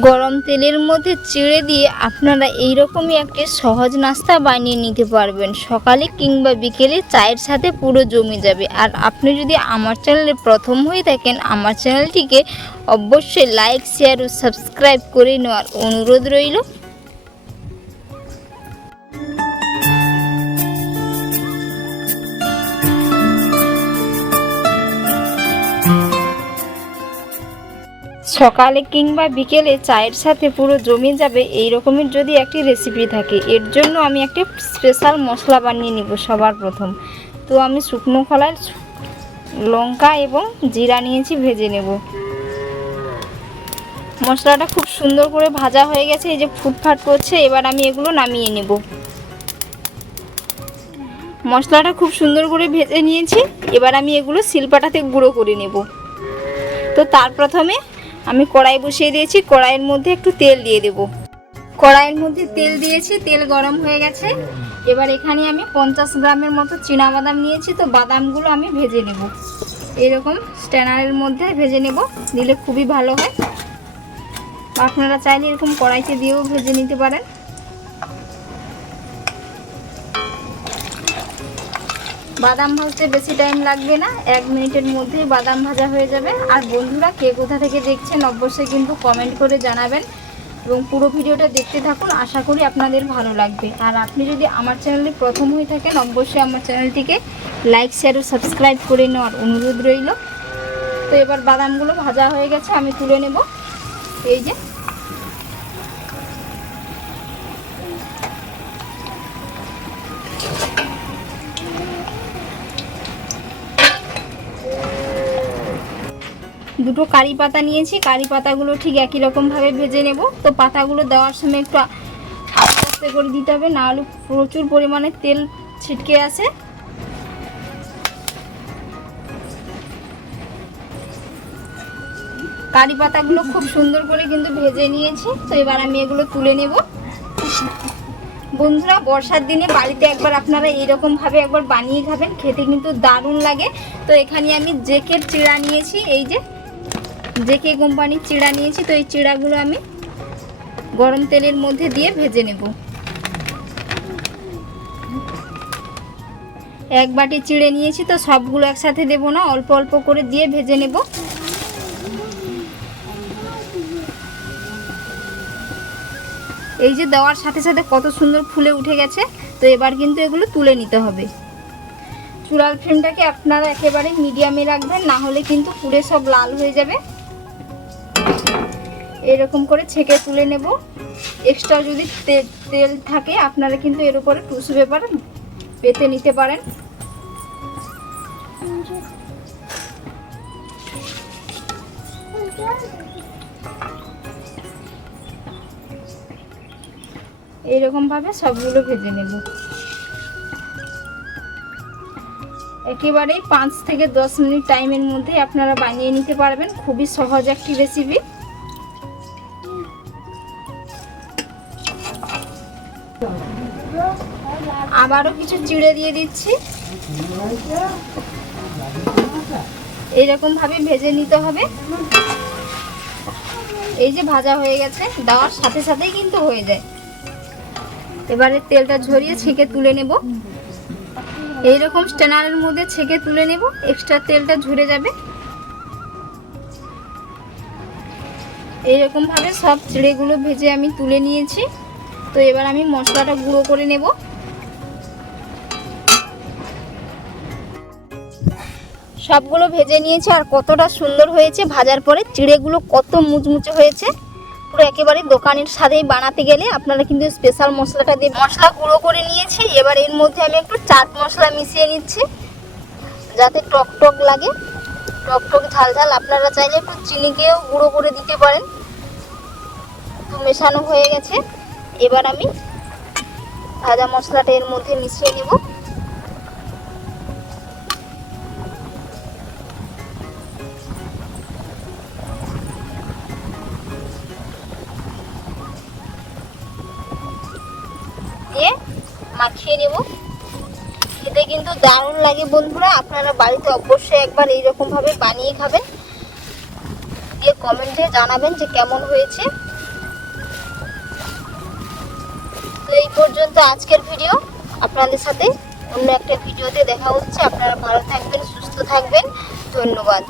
গরম তেলের মধ্যে চিড়ে দিয়ে আপনারা এইরকমই একটি সহজ নাস্তা বানিয়ে নিতে পারবেন। সকালে কিংবা বিকেলে চায়ের সাথে পুরো জমে যাবে। আর আপনি যদি আমার চ্যানেলে প্রথম হয়ে থাকেন, আমার চ্যানেলটিকে অবশ্যই লাইক, শেয়ার ও সাবস্ক্রাইব করে নেওয়ার অনুরোধ রইল। সকালে কিংবা বিকেলে চায়ের সাথে পুরো জমে যাবে এই রকমের যদি একটি রেসিপি থাকে। এর জন্য আমি একটি স্পেশাল মশলা বানিয়ে নিব সবার প্রথম। তো আমি শুকনো খোলায় লঙ্কা এবং জিরা নিয়েছি, ভেজে নেব। মশলাটা খুব সুন্দর করে ভাজা হয়ে গেছে, এই যে ফুটফাট করছে, এবার আমি এগুলো নামিয়ে নেব। মশলাটা খুব সুন্দর করে ভেজে নিয়েছি, এবার আমি এগুলো শিলপাটাতে গুঁড়ো করে নেব। তো তার প্রথমে আমি কড়াই বসিয়ে দিয়েছি, কড়াইয়ের মধ্যে একটু তেল দিয়ে দেব। কড়াইয়ের মধ্যে তেল দিয়েছি, তেল গরম হয়ে গেছে। এবার এখানে আমি পঞ্চাশ গ্রামের মতো বাদাম নিয়েছি, তো বাদামগুলো আমি ভেজে নেব। এরকম স্ট্যানারের মধ্যে ভেজে নেব, দিলে খুবই ভালো হয়। আপনারা চাইলে এরকম কড়াইতে দিয়েও ভেজে নিতে পারেন। বাদাম ভাজতে বেশি টাইম লাগবে না, এক মিনিটের মধ্যেই বাদাম ভাজা হয়ে যাবে। আর বন্ধুরা, কে কোথা থেকে দেখছেন, অবশ্যই কিন্তু কমেন্ট করে জানাবেন। এবং পুরো ভিডিওটা দেখতে থাকুন, আশা করি আপনাদের ভালো লাগবে। আর আপনি যদি আমার চ্যানেলে প্রথম হয়ে থাকেন, অবশ্যই আমার চ্যানেলটিকে লাইক শেয়ার ও সাবস্ক্রাইব করে নেওয়ার অনুরোধ রইল। তো এবার বাদামগুলো ভাজা হয়ে গেছে, আমি তুলে নেব। এই যে দুটো কারি পাতা নিয়েছি। কারি পাতাগুলো ঠিক একই রকমভাবে ভেজে নেব। তো পাতাগুলো দেওয়ার সময় একটু আস্তে আস্তে করে দিতে হবে, না হলে প্রচুর পরিমাণে তেল ছিটকে আছে কারি পাতাগুলো খুব সুন্দর করে কিন্তু ভেজে নিয়েছি। তো এবার আমি এগুলো তুলে নেব। বন্ধুরা, বর্ষার দিনে বাড়িতে একবার আপনারা এইরকমভাবে একবার বানিয়ে খাবেন, খেতে কিন্তু দারুণ লাগে। তো এখানে আমি জেকের চিড়া নিয়েছি, এই যে জেকে কোম্পানির চিড়া নিয়েছি, তো এই চিড়াগুলো আমি গরম তেলের মধ্যে দিয়ে ভেজে নেব। এক বাটি চিড়ে নিয়েছি, তো সবগুলো একসাথে দেবো না, অল্প অল্প করে দিয়ে ভেজে নেব। এই যে দেওয়ার সাথে সাথে কত সুন্দর ফুলে উঠে গেছে, তো এবার কিন্তু এগুলো তুলে নিতে হবে। চুলার ফ্লেমটাকে আপনারা একেবারে মিডিয়ামে রাখবেন, না হলে কিন্তু পুরে সব লাল হয়ে যাবে। এরকম করে ছেঁকে তুলে নেব। এক্সট্রা যদি তেল থাকে, আপনারা কিন্তু এর উপরে টুসু পেপার পেতে নিতে পারেন। এইরকমভাবে সবগুলো ভেজে নেব। একেবারেই পাঁচ থেকে দশ মিনিট টাইমের মধ্যে আপনারা বানিয়ে নিতে পারবেন। খুবই সহজ একটি রেসিপি আবারও কিছু চিড়ে দিয়ে দিচ্ছি। এইরকম ভাবে ভেজে নিতে হবে। এই যে ভাজা হয়ে গেছে, দেওয়ার সাথে সাথেই কিন্তু হয়ে যায়। এবারে তেলটা ঝরিয়ে ছেঁকে তুলে নেব। এইরকম স্ট্যানারের মধ্যে ছেঁকে তুলে নেব এক্সট্রা তেলটা ঝরে যাবে। এইরকম ভাবে সব চিড়েগুলো ভেজে আমি তুলে নিয়েছি। তো এবার আমি মশলাটা গুঁড়ো করে নেব। সবগুলো ভেজে নিয়েছি আর কতটা সুন্দর হয়েছে। ভাজার পরে চিড়েগুলো কত মুচমুচে হয়েছে। পুরো একেবারে দোকানের স্বাদেই বানাতে গেলে আপনারা কিন্তু স্পেশাল মশলাটা দিয়ে মশলা গুঁড়ো করে নিয়েছি। এবার এর মধ্যে আমি একটু চাট মশলা মিশিয়ে নিচ্ছি। যাতে টক টক লাগে। টক টক ঝাল ঝাল। আপনারা চাইলে একটু চিনিকেও গুঁড়ো করে দিতে পারেন। তো মেশানো হয়ে গেছে। এবার আমি ভাজা মশলাটা এর মধ্যে মিশিয়ে নেব। মাখিয়ে নেব। খেতে কিন্তু দারুণ লাগে বন্ধুরা, আপনারা বাড়িতে অবশ্যই একবার এইরকমভাবে বানিয়ে খাবেন। দিয়ে কমেন্টে জানাবেন যে কেমন হয়েছে। তো এই পর্যন্ত আজকের ভিডিও আপনাদের সাথে অন্য একটা ভিডিওতে দেখা হচ্ছে। আপনারা ভালো থাকবেন, সুস্থ থাকবেন। ধন্যবাদ।